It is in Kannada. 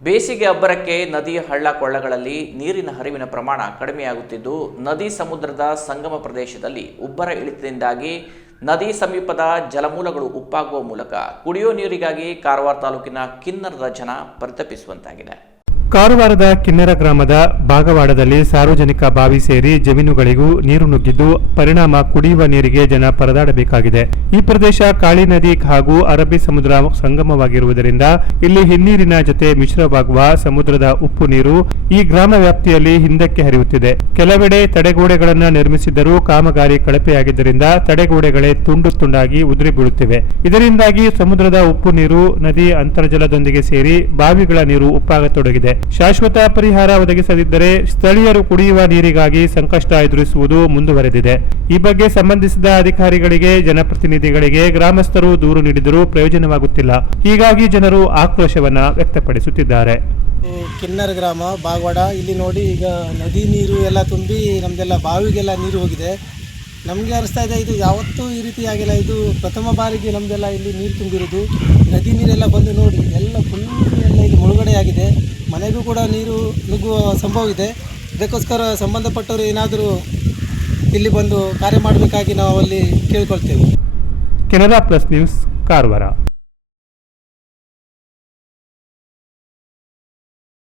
ಬೇಸಿಗೆ ಅಬ್ಬರಕ್ಕೆ ನದಿ ಹಳ್ಳ ಕೊಳ್ಳಗಳಲ್ಲಿ ನೀರಿನ ಹರಿವಿನ ಪ್ರಮಾಣ ಕಡಿಮೆಯಾಗುತ್ತಿದ್ದು ನದಿ ಸಮುದ್ರದ ಸಂಗಮ ಪ್ರದೇಶದಲ್ಲಿ ಉಬ್ಬರ ಇಳಿತದಿಂದಾಗಿ ನದಿ ಸಮೀಪದ ಜಲಮೂಲಗಳು ಉಪ್ಪಾಗುವ ಮೂಲಕ ಕುಡಿಯುವ ನೀರಿಗಾಗಿ ಕಾರವಾರ ತಾಲೂಕಿನ ಕಿನ್ನರದ ಜನ ಪರಿತಪಿಸುವಂತಾಗಿದೆ. ಕಾರವಾರದ ಕಿನ್ನರ ಗ್ರಾಮದ ಬಾಗವಾಡದಲ್ಲಿ ಸಾರ್ವಜನಿಕ ಬಾವಿ ಸೇರಿ ಜಮೀನುಗಳಿಗೂ ನೀರು ನುಗ್ಗಿದ್ದು ಪರಿಣಾಮ ಕುಡಿಯುವ ನೀರಿಗೆ ಜನ ಪರದಾಡಬೇಕಾಗಿದೆ. ಈ ಪ್ರದೇಶ ಕಾಳಿ ನದಿ ಹಾಗೂ ಅರಬ್ಬಿ ಸಮುದ್ರ ಸಂಗಮವಾಗಿರುವುದರಿಂದ ಇಲ್ಲಿ ಹಿನ್ನೀರಿನ ಜೊತೆ ಮಿಶ್ರವಾಗುವ ಸಮುದ್ರದ ಉಪ್ಪು ನೀರು ಈ ಗ್ರಾಮ ವ್ಯಾಪ್ತಿಯಲ್ಲಿ ಹಿಂದಕ್ಕೆ ಹರಿಯುತ್ತಿದೆ. ಕೆಲವೆಡೆ ತಡೆಗೋಡೆಗಳನ್ನು ನಿರ್ಮಿಸಿದ್ದರೂ ಕಾಮಗಾರಿ ಕಳಪೆಯಾಗಿದ್ದರಿಂದ ತಡೆಗೋಡೆಗಳೇ ತುಂಡು ತುಂಡಾಗಿ ಉದುರಿ ಬೀಳುತ್ತಿವೆ. ಇದರಿಂದಾಗಿ ಸಮುದ್ರದ ಉಪ್ಪು ನೀರು ನದಿ ಅಂತರ್ಜಲದೊಂದಿಗೆ ಸೇರಿ ಬಾವಿಗಳ ನೀರು ಉಪ್ಪಾಗತೊಡಗಿದೆ. ಶಾಶ್ವತ ಪರಿಹಾರ ಒದಗಿಸದಿದ್ದರೆ ಸ್ಥಳೀಯರು ಕುಡಿಯುವ ನೀರಿಗಾಗಿ ಸಂಕಷ್ಟ ಎದುರಿಸುವುದು ಮುಂದುವರೆದಿದೆ. ಈ ಬಗ್ಗೆ ಸಂಬಂಧಿಸಿದ ಅಧಿಕಾರಿಗಳಿಗೆ, ಜನಪ್ರತಿನಿಧಿಗಳಿಗೆ ಗ್ರಾಮಸ್ಥರು ದೂರು ನೀಡಿದರೂ ಪ್ರಯೋಜನವಾಗುತ್ತಿಲ್ಲ. ಹೀಗಾಗಿ ಜನರು ಆಕ್ರೋಶವನ್ನ ವ್ಯಕ್ತಪಡಿಸುತ್ತಿದ್ದಾರೆ. ಕಿನ್ನರ ಗ್ರಾಮ ಬಾಗವಾಡ, ಇಲ್ಲಿ ನೋಡಿ ಈಗ ನದಿ ನೀರು ಎಲ್ಲ ತುಂಬಿ ನಮ್ದೆಲ್ಲ ಬಾವಿಗೆಲ್ಲ ನೀರು ಹೋಗಿದೆ. ನಮಗೆ ಅನಿಸ್ತಾ ಇದೆ ಇದು ಯಾವತ್ತೂ ಈ ರೀತಿ ಆಗಿಲ್ಲ. ಇದು ಪ್ರಥಮ ಬಾರಿಗೆ ನಮ್ಮದೆಲ್ಲ ಇಲ್ಲಿ ನೀರು ತುಂಬಿರೋದು. ನದಿ ನೀರೆಲ್ಲ ಬಂದು ನೋಡಿ ಎಲ್ಲ ಫುಲ್ ಎಲ್ಲ ಇಲ್ಲಿ ಮುಳುಗಡೆ ಆಗಿದೆ. ಮನೆಗೂ ಕೂಡ ನೀರು ನುಗ್ಗುವ ಸಂಭವ ಇದೆ. ಇದಕ್ಕೋಸ್ಕರ ಸಂಬಂಧಪಟ್ಟವರು ಏನಾದರೂ ಇಲ್ಲಿ ಬಂದು ಕಾರ್ಯ ಮಾಡಬೇಕಾಗಿ ನಾವು ಅಲ್ಲಿ ಕೇಳ್ಕೊಳ್ತೇವೆ. Canara plus news, Karwar.